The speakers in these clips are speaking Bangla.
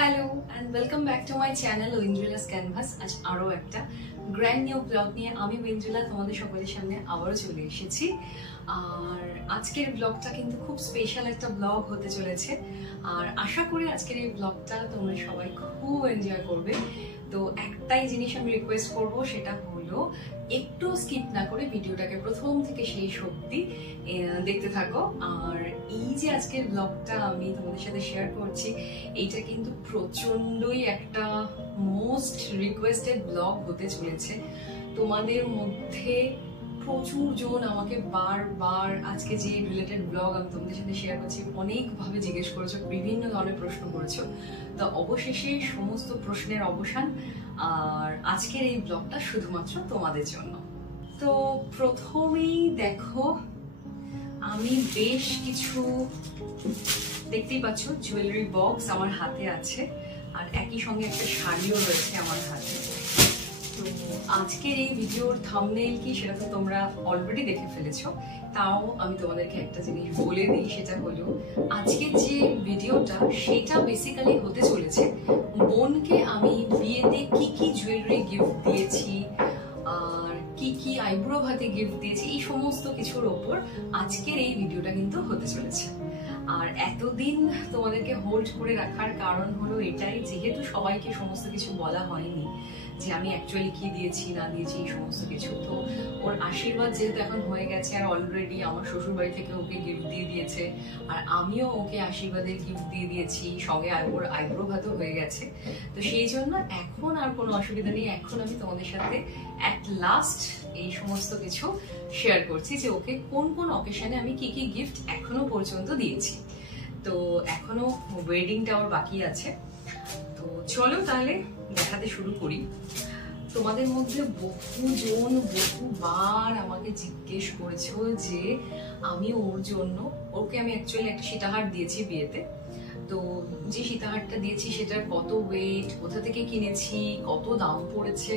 Hello and welcome back to my channel Oindrila's canvas. আজ আরও একটা গ্র্যান্ড নিউ ব্লগ নিয়ে আমি ওয়েন্দ্রিলা তোমাদের সকলের সামনে আবারও চলে এসেছি। আর আজকের ব্লগটা কিন্তু খুব স্পেশাল একটা ব্লগ হতে চলেছে, আর আশা করি আজকের এই ব্লগটা তোমরা সবাই খুব এনজয় করবে। তো একটাই জিনিস আমি রিকোয়েস্ট করব, সেটা হলো একটু স্কিপ না করে ভিডিওটাকে প্রথম থেকে শেষ অবধি দেখতে থাকো। আর এই যে আজকের ব্লগটা আমি তোমাদের সাথে শেয়ার করছি, এইটা কিন্তু প্রচন্ডই একটা মোস্ট রিকোয়েস্টেড ব্লগ হতে চলেছে। তোমাদের মধ্যে প্রচুর জন আমাকে বারবার আজকে যে রিলেটেড ব্লগ আমি তোমাদের সাথে শেয়ার করছি অনেকভাবে জিজ্ঞেস করেছো, বিভিন্ন ধরনের প্রশ্ন করেছো। তো অবশেষে সমস্ত প্রশ্নের অবসান, আর আজকের এই ব্লগটা শুধুমাত্র তোমাদের জন্য। তো প্রথমেই দেখো, আমি বেশ কিছু দেখতেই পাচ্ছ জুয়েলারি বক্স আমার হাতে আছে, আর একই সঙ্গে একটা শাড়িও রয়েছে আমার হাতে। তো আজকের এই ভিডিওর থাম্বনেইল কি সেটা তো তোমরা অলরেডি দেখে ফেলেছো, তাও আমি তোমাদেরকে একটা জিনিস বলে দিই, সেটা হলো আজকের যে ভিডিওটা সেটা বেসিক্যালি হতে চলেছে বোনকে আমি বিয়েতে কি কি জুয়েলারি গিফট দিয়েছি আর কি কি আইব্রো ভাতে গিফট দিয়েছি, এই সমস্ত কিছুর ওপর আজকের এই ভিডিওটা কিন্তু হতে চলেছে। আর এতদিন তোমাদেরকে হোল্ড করে রাখার কারণ হলো এটাই, যেহেতু সবাইকে সমস্ত কিছু বলা হয়নি যে আমি অ্যাকচুয়ালি কি দিয়েছি না দিয়েছি এই সমস্ত কিছু। তো ওর আশীর্বাদ যেহেতু এখন হয়ে গেছে, আর অলরেডি আমার শ্বশুর বাড়ি থেকে ওকে গিফট দিয়ে দিয়েছে, আর আমিও ওকে আশীর্বাদের গিফট দিয়ে দিয়েছি, সঙ্গে ওর আইব্রো ভাতও হয়ে গেছে। তো সেই জন্য এখন আর কোনো অসুবিধা নেই, এখন আমি তোমাদের সাথে অ্যাট লাস্ট এই সমস্ত কিছু শেয়ার করছি যে ওকে কোন কোন অকেশনে আমি কি কি গিফট এখনো পর্যন্ত দিয়েছি। তো এখনো ওয়েডিংটা ওর বাকি আছে। তো চলো তাহলে দেখাতে শুরু করি। তোমাদের মধ্যে বহুজন বহুবার আমাকে জিজ্ঞেস করেছো যে আমি ওর জন্য, ওকে আমি অ্যাকচুয়ালি একটা সীতাহার দিয়েছি বিয়েতে। তো যে সীতাহারটা দিয়েছি সেটার কত ওয়েট, কোথা থেকে কিনেছি, কত দাম পড়েছে,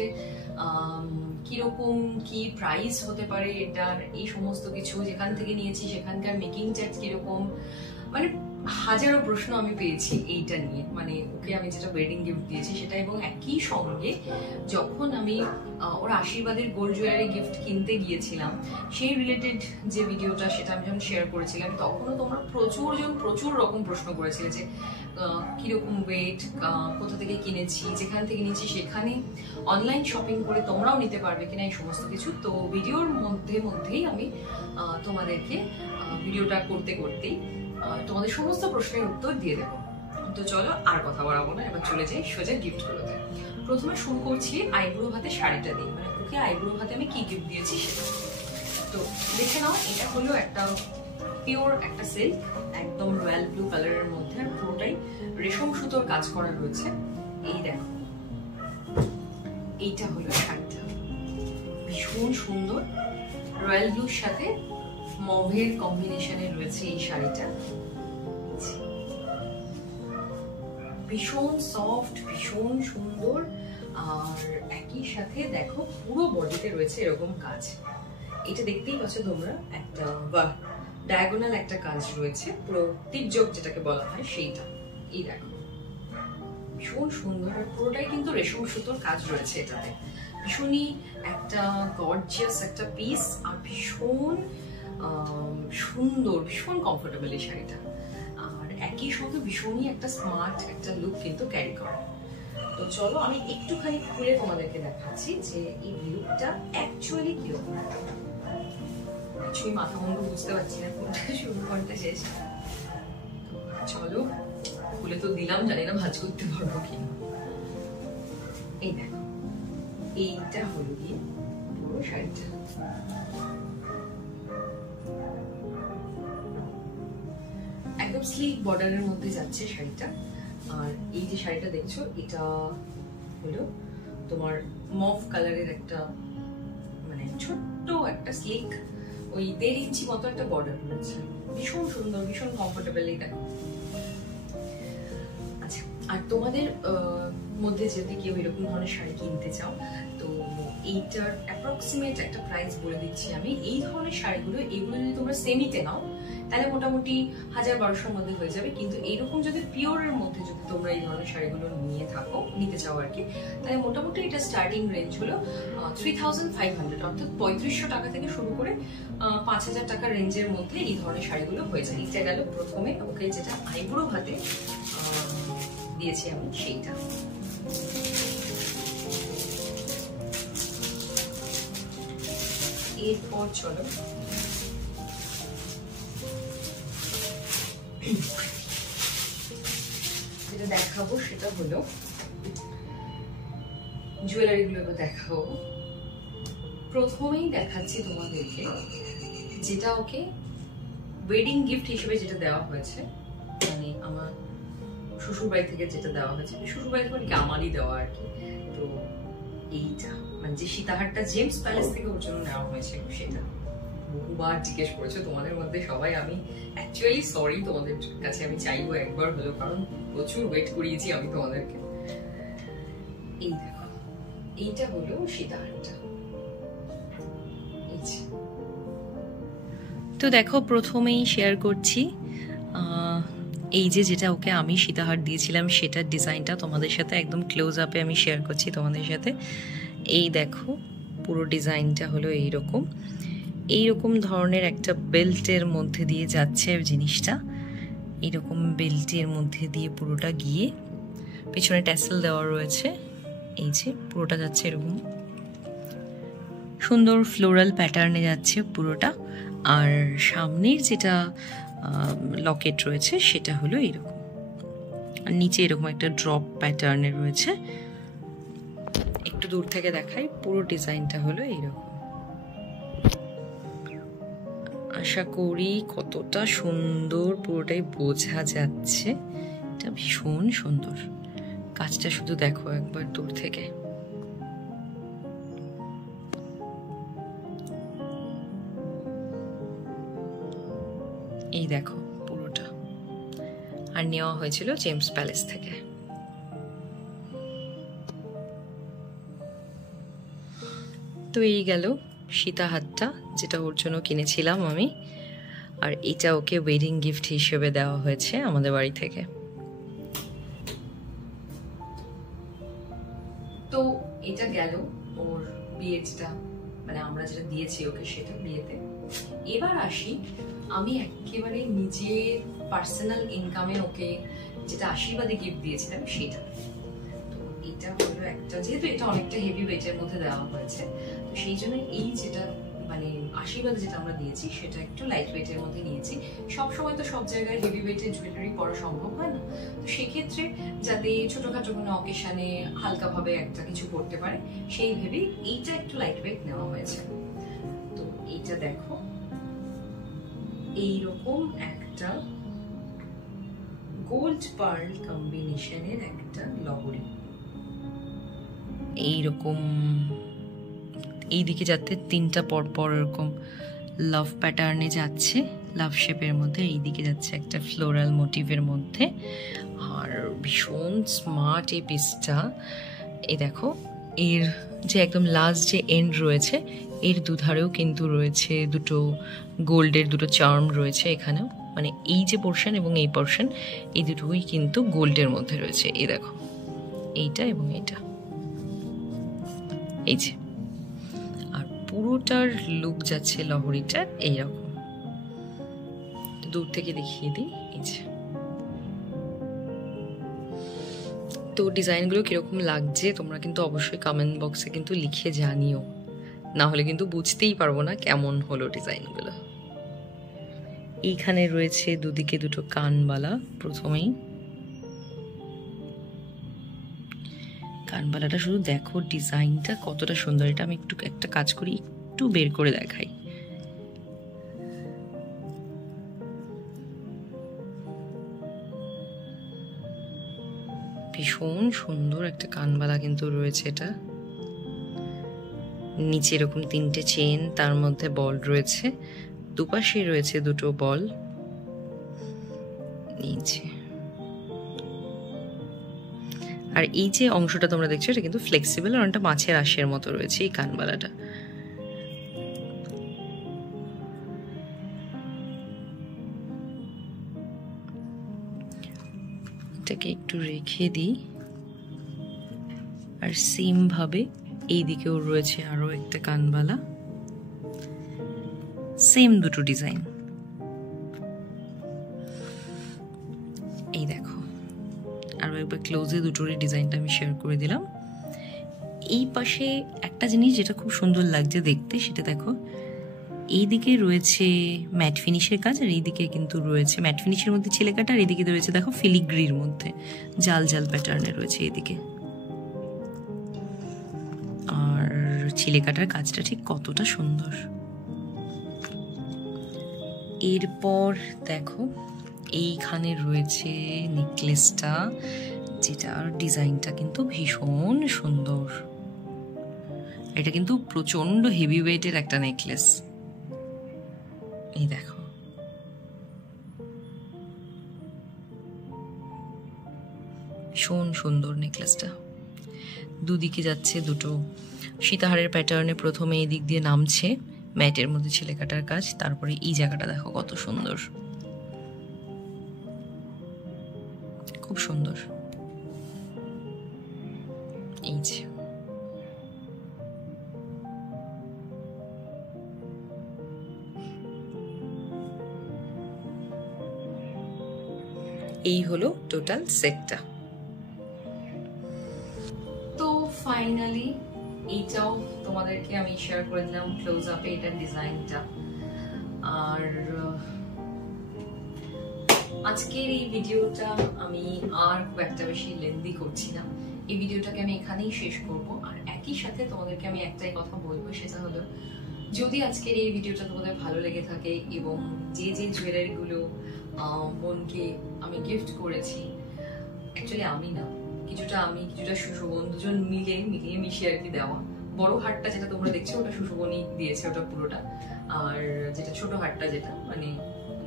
কিরকম কি প্রাইস হতে পারে এটার, এই সমস্ত কিছু, যেখান থেকে নিয়েছি সেখানকার মেকিং চার্জ কিরকম, মানে হাজারো প্রশ্ন আমি পেয়েছি এইটা নিয়ে। মানে ওকে আমি যেটা ওয়েডিং গিফট দিয়েছি সেটা, এবং একই সঙ্গে যখন আমি ওর আশীর্বাদের গোল্ড জুয়েলারি গিফট কিনতে গিয়েছিলাম সেই রিলেটেড যে ভিডিওটা সেটা আমি যখন শেয়ার করেছিলাম, তখনও তোমরা প্রচুর রকম প্রশ্ন করেছিলে যে কিরকম ওয়েট, কোথা থেকে কিনেছি, যেখান থেকে নিয়েছি সেখানে অনলাইন শপিং করে তোমরাও নিতে পারবে কিনা, এই সমস্ত কিছু। তো ভিডিওর মধ্যেই আমি তোমাদেরকে ভিডিওটা করতেই তোমাদের সমস্ত প্রশ্নের উত্তর দিয়ে দেবো। তো চলো আর কথা বাড়াবো না, এবার চলে যাই সোজা গিফট গুলোতে। প্রথমে শুরু করছি আইব্রো ভাতে শাড়িটা দিয়ে, মানে ওকে আইব্রো ভাতে আমি কি গিফট দিয়েছি সেটা। তো দেখে নাও, এটা হলো একটা পিওর একটা সিল্ক, একদম রয়্যাল ব্লু কালারের মধ্যে, আর পুরোটাই রেশম সুতোর কাজ করা রয়েছে। এই দেখো, এইটা হলো শাড়িটা, ভীষণ সুন্দর রয়্যাল ব্লুর সাথে মভের কম্বিনেশনে রয়েছে এই শাড়িটা। ভীষণ সফট, ভীষণ সুন্দর, আর একই সাথে দেখো পুরো বডিতে রয়েছে এরকম কাজ। এটা দেখতেই পাচ্ছ তোমরা, একটা ডায়াগোনাল একটা কাজ রয়েছে, পুরো টিপজক যেটাকে বলা হয় সেইটা। এই দেখো ভীষণ সুন্দর, আর পুরোটাই কিন্তু রেশম সুতোর কাজ রয়েছে এটাতে। ভীষণই একটা গর্জিয়াস একটা পিস, আর ভীষণ সুন্দর, ভীষণ কমফোর্টেবল এই শাড়িটা। আর একই সঙ্গে ভীষণই একটা স্মার্ট একটা লুক কিন্তু ক্যারি করে। তো চলো আমি একটুখানি খুলে তোমাদেরকে দেখাচ্ছি যে এই লুকটা অ্যাকচুয়ালি কিরকম। কিছুই মাথা মুন্ডু বুঝতে পারছি না কোনটা শুরু কোনটা শেষ। চলো খুলে তো দিলাম, জানি না ভাঁজ করতে পারবো কিনা। এই দেখো, এইটা হলো গিয়ে পুরো শাড়িটা। একদম স্লিক বর্ডারের মধ্যে যাচ্ছে শাড়িটা। আর এই যে শাড়িটা দেখছো, এটা হলো তোমার মভ কালারের একটা, মানে ছোট্ট একটা স্লিক, ওই 1.5 ইঞ্চি মতো একটা বর্ডার রয়েছে। ভীষণ সুন্দর, ভীষণ কমফোর্টেবল। এই দেখো। আচ্ছা, আর তোমাদের মধ্যে যদি কেউ এরকম ধরনের শাড়ি কিনতে চাও, তো এইটার অ্যাপ্রক্সিমেট একটা প্রাইস বলে দিচ্ছি আমি। এই ধরনের শাড়িগুলো, এগুলো যদি তোমরা সেমিতে নাও তাহলে মোটামুটি 1000-1200 মধ্যে হয়ে যাবে। কিন্তু এইরকম যদি পিওরের মধ্যে যদি তোমরা এই ধরনের শাড়িগুলো নিতে চাও আর কি, তাহলে মোটামুটি এটা স্টার্টিং রেঞ্জ হলো 3500, অর্থাৎ 3500 টাকা থেকে শুরু করে 5000 টাকা রেঞ্জের মধ্যে এই ধরনের শাড়িগুলো হয়ে যায়। এটা গেল প্রথমে ওকে যেটা আইব্রো ভাতে দিয়েছি আমি সেইটা। এরপর চলো যেটা দেখাবো সেটা হলো জুয়েলারি গুলো দেখাবো। প্রথমেই দেখাচ্ছি তোমাদেরকে যেটা ওকে ওয়েডিং গিফট হিসেবে যেটা দেওয়া হয়েছে, মানে আমার শ্বশুর বাড়ি থেকে যেটা দেওয়া হয়েছে, শ্বশুর বাড়ি থেকে আমারই দেওয়া আর কি। তো এইটা মানে যে সীতাহারটা জেমস প্যালেস থেকে ওর জন্য নেওয়া হয়েছে, সেটা বহুবার জিজ্ঞেস করেছো তোমাদের মধ্যে সবাই। আমি অ্যাকচুয়ালি সরি, তোমাদের কাছে আমি চাইবো একবার হলো, কারণ প্রচুর ওয়েট করিয়েছি আমি তোমাদেরকে। এই দেখো, এইটা হলো সীতাহারটা। তো দেখো প্রথমেই শেয়ার করছি এই যে যেটা ওকে আমি সীতাহার দিয়েছিলাম সেটার ডিজাইনটা তোমাদের সাথে একদম ক্লোজ আপে আমি শেয়ার করছি তোমাদের সাথে। এই দেখো পুরো ডিজাইনটা হলো এইরকম ধরনের একটা বেল্টের মধ্যে দিয়ে যাচ্ছে জিনিসটা। এইরকম বেল্টের মধ্যে দিয়ে পুরোটা গিয়ে পিছনে ট্যাসেল দেওয়া রয়েছে। এই যে পুরোটা যাচ্ছে এরকম সুন্দর ফ্লোরাল প্যাটার্নে যাচ্ছে পুরোটা। আর সামনের যেটা লকেট রয়েছে সেটা হলো এইরকম, আর নিচে এরকম একটা ড্রপ প্যাটার্নে রয়েছে। একটু দূর থেকে দেখাই, পুরো ডিজাইনটা হলো এইরকম। আশা করি কতটা সুন্দর পুরোটাই বোঝা যাচ্ছে। এটা ভীষণ সুন্দর, কাজটা শুধু দেখো একবার দূর থেকে। এই দেখো পুরোটা, আর নেওয়া হয়েছিল জেমস প্যালেস থেকে। তো এই গেল সীতাহারটা যেটা ওর জন্য কিনেছিলাম আমি, আর এটা ওকে ওয়েডিং গিফট হিসেবে দেওয়া হয়েছে আমাদের বাড়ি থেকে। তো এটা গেল ওর বিয়ে, যেটা মানে আমরা যেটা দিয়েছি ওকে সেটা বিয়েতে। এবার আসি আমি একেবারে নিজের পার্সোনাল ইনকামে ওকে যেটা আশীর্বাদে গিফট দিয়েছিলাম সেটা। তো এটা হলো একটা, যেহেতু এটা অনেকটা হেভি ওয়েটের মধ্যে দেওয়া হয়েছে, তো সেই জন্য এই যেটা মানে আশীর্বাদে যেটা আমরা দিয়েছি সেটা একটু লাইট ওয়েটের মধ্যে নিয়েছি। সবসময় তো সব জায়গায় হেভি ওয়েটের জুয়েলারি পরা সম্ভব হয় না, তো সেক্ষেত্রে যাতে ছোটখাটো কোনো অকেশনে হালকাভাবে একটা কিছু পড়তে পারে সেই ভেবেই এইটা একটু লাইট ওয়েট নেওয়া হয়েছে। তো এইটা দেখো এইরকম একটা গোল্ড পার্ল কম্বিনেশনের একটা লহরি, এইরকম এইদিকে যাতে তিনটা পরপর এরকম লাভ প্যাটার্নে যাচ্ছে, লাভ শেপের মধ্যে। এইদিকে যাচ্ছে একটা ফ্লোরাল মোটিভের মধ্যে, আর ভীষণ স্মার্ট এই পিসটা। এই দেখো এর যে একদম লাস্ট যে এন্ড রয়েছে এর দুধারেও কিন্তু রয়েছে দুটো গোল্ডের দুটো চার্ম রয়েছে এখানেও, মানে এই যে পোর্শন এবং এই পোর্শন এই দুটোই কিন্তু গোল্ডের মধ্যে রয়েছে। এই দেখো এইটা এবং এইটা, এই যে, আর পুরোটার লুক যাচ্ছে লহরিটার এইরকম। দূর থেকে দেখিয়ে দিই, এই যে। তো ডিজাইনগুলো কিরকম লাগছে তোমরা কিন্তু অবশ্যই কমেন্ট বক্সে কিন্তু লিখে জানিও, না হলে কিন্তু বুঝতেই পারবো না কেমন হলো ডিজাইনগুলো। এইখানে রয়েছে দুদিকে দুটো কানবালা। প্রথমেই কানবালাটা শুধু দেখো ডিজাইনটা কতটা সুন্দর। এটা আমি একটু একটা কাজ করি, একটু বের করে দেখাই। ভীষণ সুন্দর একটা কানবালা কিন্তু রয়েছে এটা। নিচে এরকম তিনটে চেন, তার মধ্যে বল রয়েছে, দুপাশে রয়েছে দুটো বল নিচে। আর এই যে অংশটা তোমরা দেখছো এটা কিন্তু ফ্লেক্সিবল, আর অনেকটা মাছের আঁশের মতো রয়েছে এই কানবালাটা। এটাকে একটু রেখে দিই। আর সেম ভাবে এই দিকেও রয়েছে আরো একটা কানবালা, সেম দুটো ডিজাইন। এই দেখো, আরো একবার ক্লোজে দুটোরই ডিজাইনটা আমি শেয়ার করে দিলাম। এই পাশে একটা জিনিস যেটা খুব সুন্দর লাগছে দেখতে, সেটা দেখো, এইদিকে রয়েছে ম্যাট ফিনিশের কাজ, আর এইদিকে কিন্তু রয়েছে ম্যাট ফিনিশের মধ্যে ছিলে কাটা, আর এইদিকে রয়েছে দেখো ফিলিগ্রির মধ্যে জাল জাল প্যাটার্নে রয়েছে এইদিকে। আর ছিলে কাটার কাজটা ঠিক কতটা সুন্দর। এরপর দেখো এইখানে রয়েছে নেকলেসটা, যেটার ডিজাইনটা কিন্তু ভীষণ সুন্দর। এটা কিন্তু প্রচন্ড হেভি ওয়েটের একটা নেকলেস। এই দেখো, ভীষণ সুন্দর নেকলেসটা। দুদিকে যাচ্ছে দুটো সীতাহারের প্যাটার্নে, প্রথমে এই দিক দিয়ে নামছে ম্যাটের মধ্যে ছিলে কাটার কাজ, তারপরে এই জায়গাটা দেখো কত সুন্দর, খুব সুন্দর। এই যে এই হলো টোটাল সেটটা। তো ফাইনালি এইটাও তোমাদেরকে আমি শেয়ার করে দিলাম ক্লোজ আপে এটার ডিজাইনটা। আর আজকের এই ভিডিওটা আমি আর খুব একটা বেশি লেন্দি করছি না, এই ভিডিওটাকে আমি এখানেই শেষ করব। আর একই সাথে তোমাদেরকে আমি একটাই কথা বলবো, সেটা হলো যদি আজকের এই ভিডিওটা তোমাদের ভালো লেগে থাকে এবং যে যে জুয়েলারিগুলো বোনকে আমি গিফট করেছি, অ্যাকচুয়ালি আমি না, কিছুটা আমি কিছুটা সুশোভন, দুজন মিলিয়ে মিশিয়ে আর কি দেওয়া। বড় হারটা যেটা তোমরা দেখছো ওটা সুশোভনই দিয়েছে, ওটা পুরোটা। আর যেটা ছোট হারটা, যেটা মানে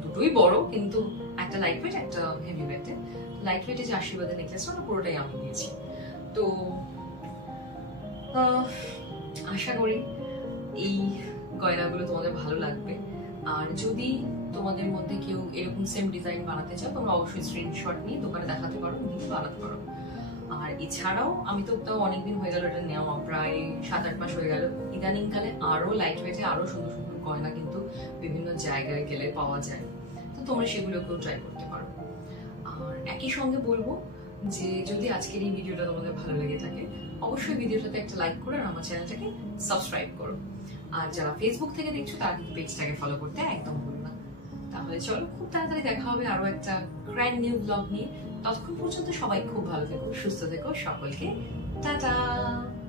দুটোই বড় কিন্তু একটা লাইট ওয়েট একটা হেভি ওয়েটে, লাইট ওয়েটে যে আশীর্বাদের নেকলেসটা ওটা পুরোটাই আমি দিয়েছি। তো আশা করি এই গয়নাগুলো তোমাদের ভালো লাগবে। আর যদি তোমাদের মধ্যে কেউ এরকম সেম ডিজাইন বানাতে চাও, তোমরা অবশ্যই স্ক্রিনশট নিয়ে দোকানে দেখাতে পারো, নিয়ে বানাতে পারো। আর এছাড়াও আমি তো তাও অনেকদিন হয়ে গেল এটা নেওয়া, প্রায় 7-8 মাস হয়ে গেল। ইদানিং কালে আরো লাইট ওয়েটে আরো সুন্দর সুন্দর গয়না কিন্তু বিভিন্ন জায়গায় গেলে পাওয়া যায়, তো তোমরা সেগুলোকেও ট্রাই করতে পারো। আর একই সঙ্গে বলবো যে যদি আজকের এই ভিডিওটা তোমাদের ভালো লেগে থাকে, অবশ্যই ভিডিওটাতে একটা লাইক করো আর আমার চ্যানেলটাকে সাবস্ক্রাইব করো। আর যারা ফেসবুক থেকে দেখছো তারা কিন্তু পেজটাকে ফলো করতে একদম ভুলো না। তাহলে চলো, খুব তাড়াতাড়ি দেখা হবে আরো একটা গ্র্যান্ড নিউ ব্লগ নিয়ে। ততক্ষণ পর্যন্ত সবাই খুব ভালো থেকো, সুস্থ থেকো, সকলকে টাটা।